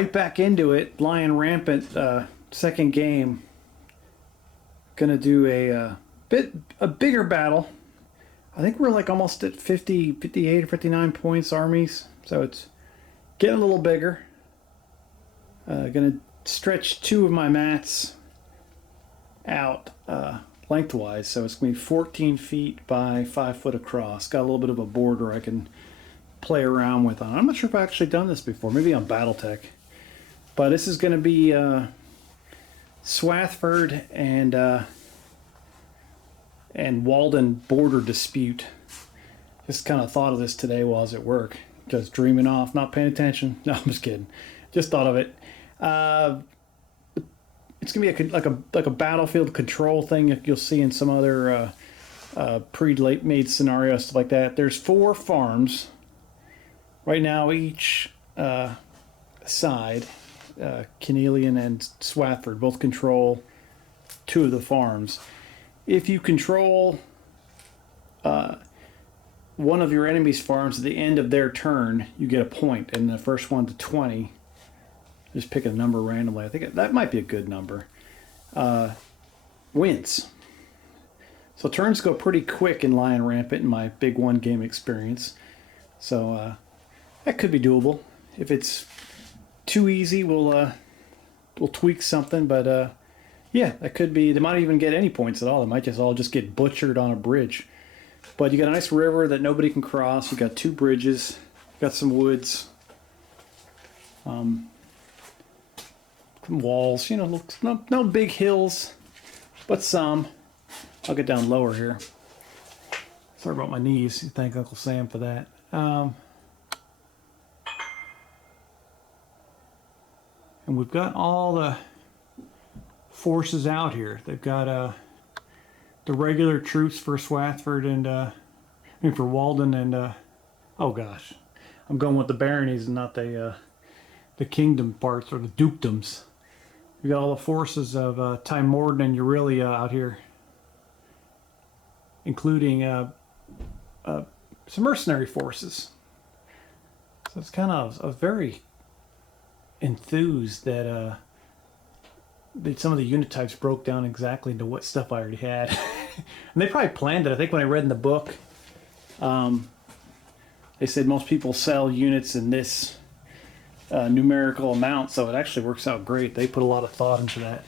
right back into it. Lion Rampant, second game. Gonna do a bigger battle. I think we're like almost at 50, 58 or 59 points armies. So it's getting a little bigger. Gonna stretch 2 of my mats out lengthwise. So it's gonna be 14 feet by 5 foot across. Got a little bit of a border I can play around with on. I'm not sure if I've actually done this before. Maybe on BattleTech. But this is gonna be Swathford and Walden border dispute. Just kind of thought of this today while I was at work. Just dreaming off, not paying attention. No, I'm just kidding. Just thought of it. It's gonna be like a battlefield control thing you'll see in some other pre-made scenarios, stuff like that. There's 4 farms right now. Each side, Kineallen and Swathford, both control 2 of the farms. If you control one of your enemy's farms at the end of their turn, you get a point, and the first one to 20. Just pick a number randomly. I think that might be a good number. Wins. So turns go pretty quick in Lion Rampant in my big 1 game experience. So that could be doable. If it's too easy, we'll tweak something. But yeah, that could be. They might even get any points at all. They might just all just get butchered on a bridge. But you got a nice river that nobody can cross. You got 2 bridges. You got some woods. Some walls. You know, no big hills, but some. I'll get down lower here. Sorry about my knees. Thank Uncle Sam for that. And we've got all the forces out here. They've got the regular troops for Swathford and for Walden and oh gosh, I'm going with the baronies and not the kingdom parts or the dukedoms. We got all the forces of Tymorden and Aurelia out here, including some mercenary forces. So it's kind of very enthused that some of the unit types broke down exactly into what stuff I already had. And they probably planned it. I think when I read in the book, they said most people sell units in this numerical amount, so it actually works out great. They put a lot of thought into that.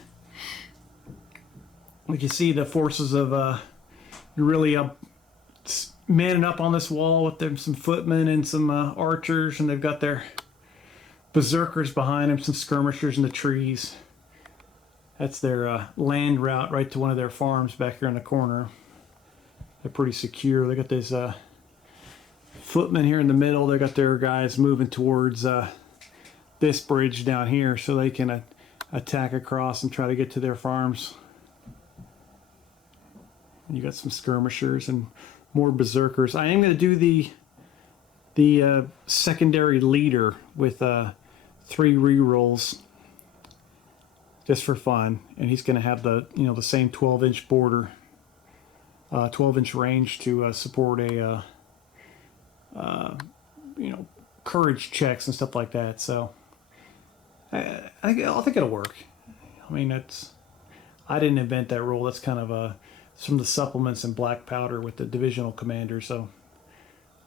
Like you see the forces of you're really manning up on this wall with them, some footmen and some archers, and they've got their berserkers behind them, some skirmishers in the trees. That's their land route right to one of their farms back here in the corner. They're pretty secure. They got this footmen here in the middle. They got their guys moving towards this bridge down here so they can attack across and try to get to their farms. And you got some skirmishers and more berserkers. I am going to do the secondary leader with 3 rerolls just for fun, and he's going to have the same 12-inch border, 12-inch range to support a courage checks and stuff like that. So I think it'll work. I mean, I didn't invent that rule. That's kind of some of the supplements in Black Powder with the divisional commander. So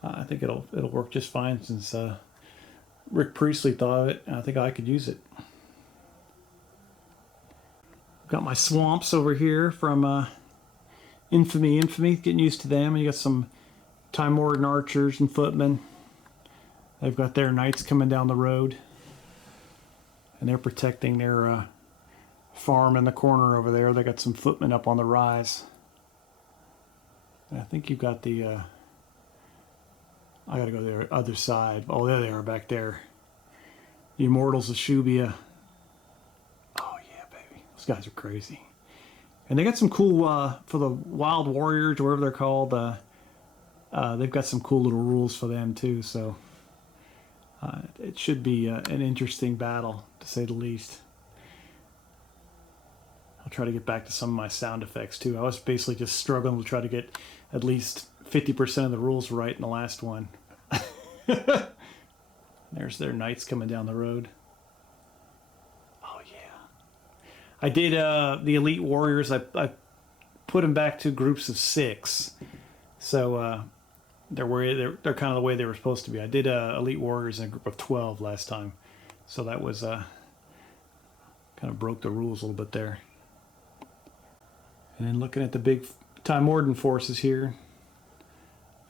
I think it'll work just fine since Rick Priestley thought of it, and I think I could use it. Got my swamps over here from Infamy, getting used to them. And you got some Tymorden archers and footmen. They've got their knights coming down the road, and they're protecting their farm in the corner over there. They got some footmen up on the rise. And I think you've got the I gotta go to the other side. Oh, there they are back there. The Immortals of Shubia. Oh yeah, baby. Those guys are crazy. And they got some cool, for the Wild Warriors, or whatever they're called, they've got some cool little rules for them too, so it should be an interesting battle, to say the least. I'll try to get back to some of my sound effects too. I was basically just struggling to try to get at least 50% of the rules right in the last one. There's their knights coming down the road. I did the Elite Warriors. I put them back to groups of 6. So they're kind of the way they were supposed to be. I did Elite Warriors in a group of 12 last time. So that was kind of broke the rules a little bit there. And then looking at the big Time Warden forces here.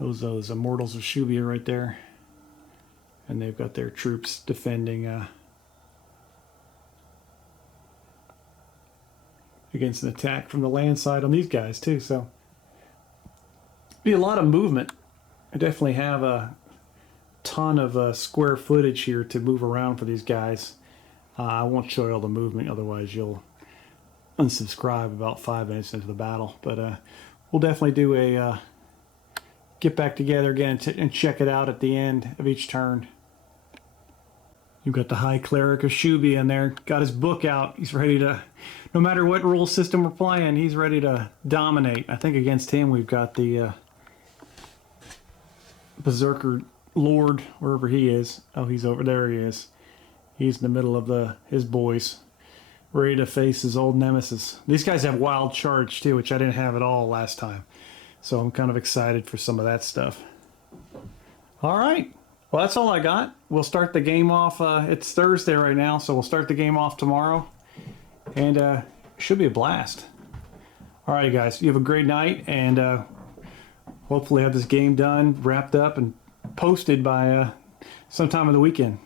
Those Immortals of Shubia right there. And they've got their troops defending against an attack from the land side on these guys too. So be a lot of movement. I definitely have a ton of square footage here to move around for these guys. I won't show you all the movement, otherwise you'll unsubscribe about 5 minutes into the battle. But we'll definitely do a get back together again and check it out at the end of each turn. You've got the High Cleric of Shubi in there. Got his book out. He's ready to, no matter what rule system we're playing, he's ready to dominate. I think against him we've got the Berserker Lord, wherever he is. Oh, he's over there. He is. He's in the middle of his boys, ready to face his old nemesis. These guys have Wild Charge too, which I didn't have at all last time. So I'm kind of excited for some of that stuff. All right. Well, that's all I got. We'll start the game off. It's Thursday right now, so we'll start the game off tomorrow. And it should be a blast. All right, guys. You have a great night, and hopefully have this game done, wrapped up, and posted by sometime of the weekend.